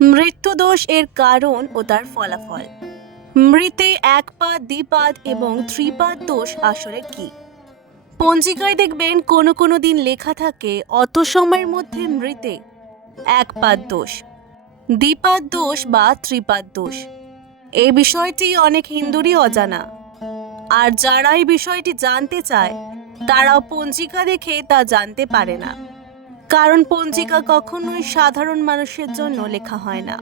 মৃত্যুদোষ এর কারণ ও তার ফলাফল। মৃতে একপাদ দ্বিপাদ এবং ত্রিপাদ দোষ আসলে কি? পঞ্জিকায় দেখবেন কোনো কোনো দিন লেখা থাকে, অত সময়ের মধ্যে মৃতে একপাদ দোষ দ্বিপাদ দোষ বা ত্রিপাদ দোষ। এই বিষয়টি অনেক হিন্দুরই অজানা। আর যারা এই বিষয়টি জানতে চায়, তারাও পঞ্জিকা দেখে তা জানতে পারে না। কারণ পঞ্জিকা কখনোই সাধারণ মানুষের জন্য লেখা হয় না।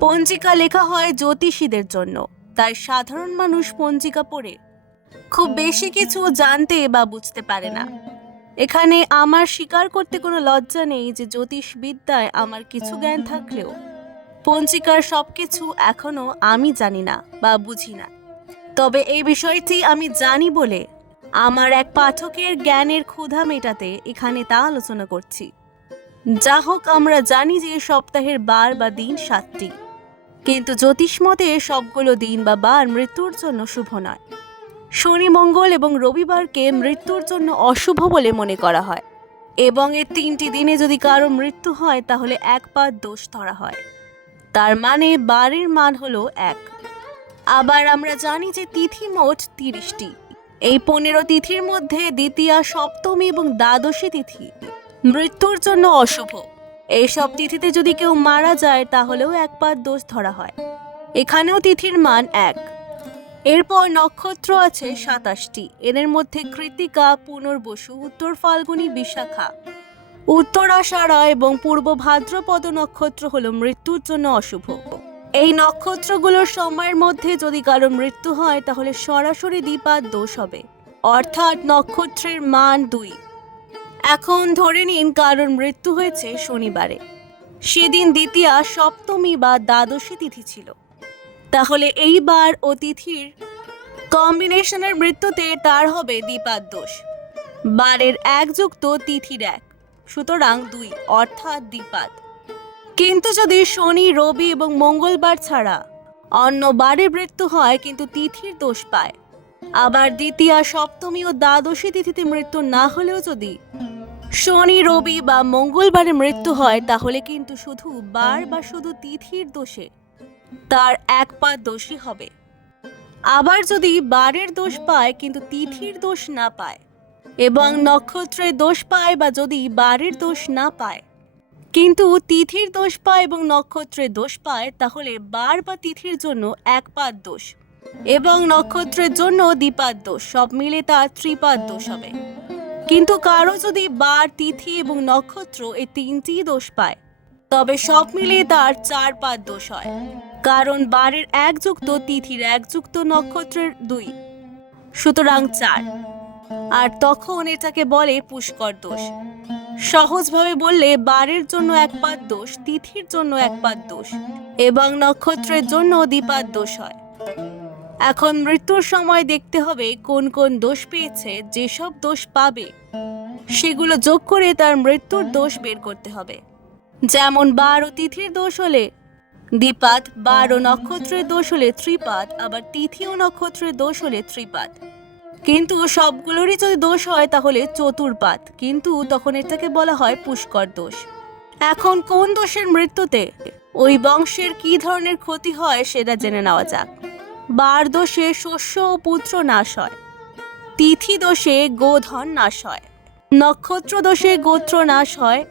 পঞ্জিকা লেখা হয় জ্যোতিষীদের জন্য, তাই সাধারণ মানুষ পঞ্জিকা পড়ে। খুব বেশি কিছু জানতে বা বুঝতে পারে না। এখানে আমার স্বীকার করতে কোনো লজ্জা নেই যে জ্যোতিষ বিদ্যায় আমার কিছু জ্ঞান থাকলেও। পঞ্জিকার সব কিছু এখনও আমি জানি না বা বুঝি না। তবে এই বিষয়টি আমি জানি বলে আমার এক পাঠকের জ্ঞানের ক্ষুধা মেটাতে এখানে তা আলোচনা করছি। যা হোক, আমরা জানি যে সপ্তাহের বার বা দিন সাতটি। কিন্তু জ্যোতিষ মতে সবগুলো দিন বা বার মৃত্যুর জন্য শুভ নয়। শনি মঙ্গল এবং রবিবারকে মৃত্যুর জন্য অশুভ বলে মনে করা হয়। এবং এর তিনটি দিনে যদি কারও মৃত্যু হয়, তাহলে এক পা দোষ ধরা হয়। তার মানে বারের মান হলো এক। আবার আমরা জানি যে তিথি মোট তিরিশটি। এই পনেরো তিথির মধ্যে দ্বিতীয়া, সপ্তমী এবং দ্বাদশী তিথি মৃত্যুর জন্য অশুভ। এইসব তিথিতে যদি কেউ মারা যায়, তাহলেও এক পাত দোষ ধরা হয়। এখানেও তিথির মান এক। এরপর নক্ষত্র আছে সাতাশটি। এদের মধ্যে কৃতিকা পুনর্বসু, উত্তর ফাল্গুনী, বিশাখা। উত্তর আষাঢ়া এবং পূর্ব ভাদ্রপদ নক্ষত্র হলো মৃত্যুর জন্য অশুভ। এই নক্ষত্রগুলোর সময়ের মধ্যে যদি কারও মৃত্যু হয়, তাহলে সরাসরি দ্বিপাদ দোষ হবে। অর্থাৎ নক্ষত্রের মান দুই। এখন ধরে নিন কারোর মৃত্যু হয়েছে শনিবারে। সেদিন দ্বিতীয়া, সপ্তমী বা দ্বাদশী তিথি ছিল। তাহলে এইবার ও তিথির কম্বিনেশনের মৃত্যুতে তার হবে দ্বিপাদ দোষ। বারের একযুক্ত তিথির এক। সুতরাং দুই, অর্থাৎ দ্বিপাদ কিন্তু যদি শনি, রবি এবং মঙ্গলবার ছাড়া অন্য বারে মৃত্যু হয়, কিন্তু তিথির দোষ পায়। আবার দ্বিতীয়া, সপ্তমী ও দ্বাদশী তিথিতে মৃত্যু না হলেও যদি শনি, রবি বা মঙ্গলবারে মৃত্যু হয়, তাহলে কিন্তু শুধু বার বা শুধু তিথির দোষে তার এক পা দোষী হবে। আবার যদি বারের দোষ পায়, কিন্তু তিথির দোষ না পায় এবং নক্ষত্রের দোষ পায় বা যদি বারের দোষ না পায় কিন্তু তিথির দোষ পায় এবং নক্ষত্রের দোষ পায়, তাহলে বার বা তিথির জন্য এক পাদ দোষ এবং নক্ষত্রের জন্য দ্বিপাদ দোষ। সব মিলে তার ত্রিপাদ দোষ হবে। কিন্তু কারও যদি বার, তিথি এবং নক্ষত্র এই তিনটি দোষ পায়, তবে সব মিলিয়ে তার চার পাদ দোষ হয়। কারণ বারের এক যুক্ত তিথির এক যুক্ত নক্ষত্রের দুই। সুতরাং চার। আর তখন এটাকে বলে পুষ্কর দোষ। সহজভাবে বললে, বারের জন্য এক পাদ দোষ, তিথির জন্য এক পাদ দোষ, এবং নক্ষত্রের জন্য দ্বিপাদ দোষ হয়। এখন মৃত্যুর সময় দেখতে হবে কোন কোন দোষ পেয়েছে, যেসব দোষ পাবে, সেগুলো যোগ করে তার মৃত্যুর দোষ বের করতে হবে। যেমন, বার ও তিথির দোষ হলে দ্বিপাত বার ও নক্ষত্রের দোষ হলে ত্রিপাত আবার তিথি ও নক্ষত্রের দোষ হলে ত্রিপাদ। কিন্তু সবগুলোরই যদি দোষ হয় তাহলে চতুর্পাত কিন্তু তখন এটাকে বলা হয় পুষ্কর দোষ। এখন কোন দোষের মৃত্যুতে ওই বংশের কি ধরনের ক্ষতি হয় সেটা জেনে নেওয়া যাক। বার দোষে শস্য ও পুত্র নাশ হয়। তিথি দোষে গোধন নাশ হয়। নক্ষত্র দোষে গোত্র নাশ হয়।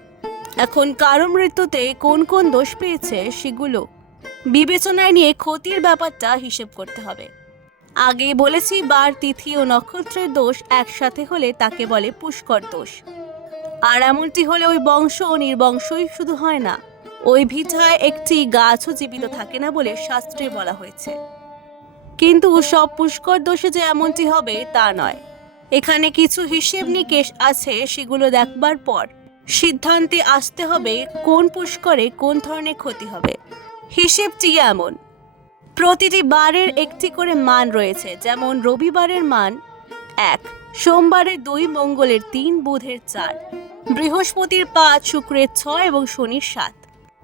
এখন কারও মৃত্যুতে কোন কোন দোষ পেয়েছে সেগুলো বিবেচনায় নিয়ে ক্ষতির ব্যাপারটা হিসেব করতে হবে। আগে বলেছি, বার তিথি ও নক্ষত্রের দোষ একসাথে হলে তাকে বলে পুষ্কর দোষ। আর এমনটি হলে ওই বংশ ও নির্বংশই শুধু হয় না, ওই ভিটায় একটি গাছও জীবিত থাকে না বলে শাস্ত্রে বলা হয়েছে। কিন্তু সব পুষ্কর দোষে যে এমনটি হবে তা নয়। এখানে কিছু হিসেব নিকেশ আছে, সেগুলো দেখবার পর সিদ্ধান্তে আসতে হবে কোন পুষ্করে কোন ধরনের ক্ষতি হবে। হিসেবটি এমন প্রতিটি বারের একটি করে মান রয়েছে, যেমন রবিবারের মান এক সোমবারের দুই, মঙ্গলের তিন, বুধের চার, বৃহস্পতির পাঁচ, শুক্রের ছয় এবং শনির সাত।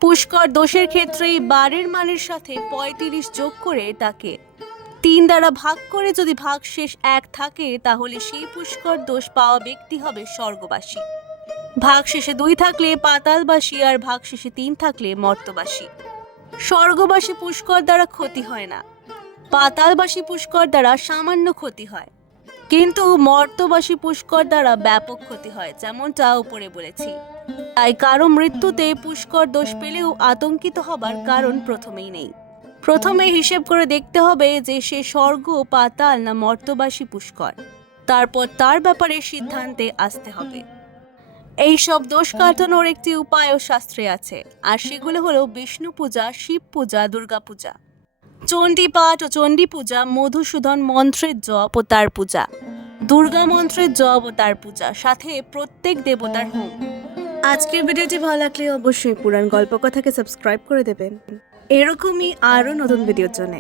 পুষ্কর দোষের ক্ষেত্রে এই বারের মানের সাথে পঁয়ত্রিশ যোগ করে তাকে তিন দ্বারা ভাগ করে যদি ভাগ শেষ এক থাকে, তাহলে সেই পুষ্কর দোষ পাওয়া ব্যক্তি হবে স্বর্গবাসী। ভাগ শেষে দুই থাকলে পাতালবাসী আর ভাগ শেষে তিন থাকলে মর্তবাসী। স্বর্গবাসী পুষ্কর দ্বারা ক্ষতি হয় না। পাতালবাসী পুষ্কর দ্বারা সামান্য ক্ষতি হয়। কিন্তু মর্তবাসী পুষ্কর দ্বারা ব্যাপক ক্ষতি হয়, যেমনটা উপরে বলেছি। তাই কারও মৃত্যুতে পুষ্কর দোষ পেলেও আতঙ্কিত হবার কারণ প্রথমেই নেই। প্রথমে হিসেব করে দেখতে হবে যে সে স্বর্গ, পাতাল না মর্তবাসী পুষ্কর। তারপর তার ব্যাপারে সিদ্ধান্তে আসতে হবে। এই সব দোষ কাটানোর একটি উপায় ও শাস্ত্রে আছে, আর সেগুলো হলো বিষ্ণু পূজা, শিব পূজা, দুর্গা পূজা। চণ্ডী পাঠ ও চণ্ডী পূজা, মধুসূদন মন্ত্রের জপ ও তার পূজা। দুর্গা মন্ত্রের জপ ও তার পূজা, সাথে প্রত্যেক দেবতার হোম। আজকের ভিডিওটি ভালো লাগলে অবশ্যই পুরাণ গল্প কথাকে সাবস্ক্রাইব করে দেবেন। এরকমই আরও নতুন ভিডিওর জন্য।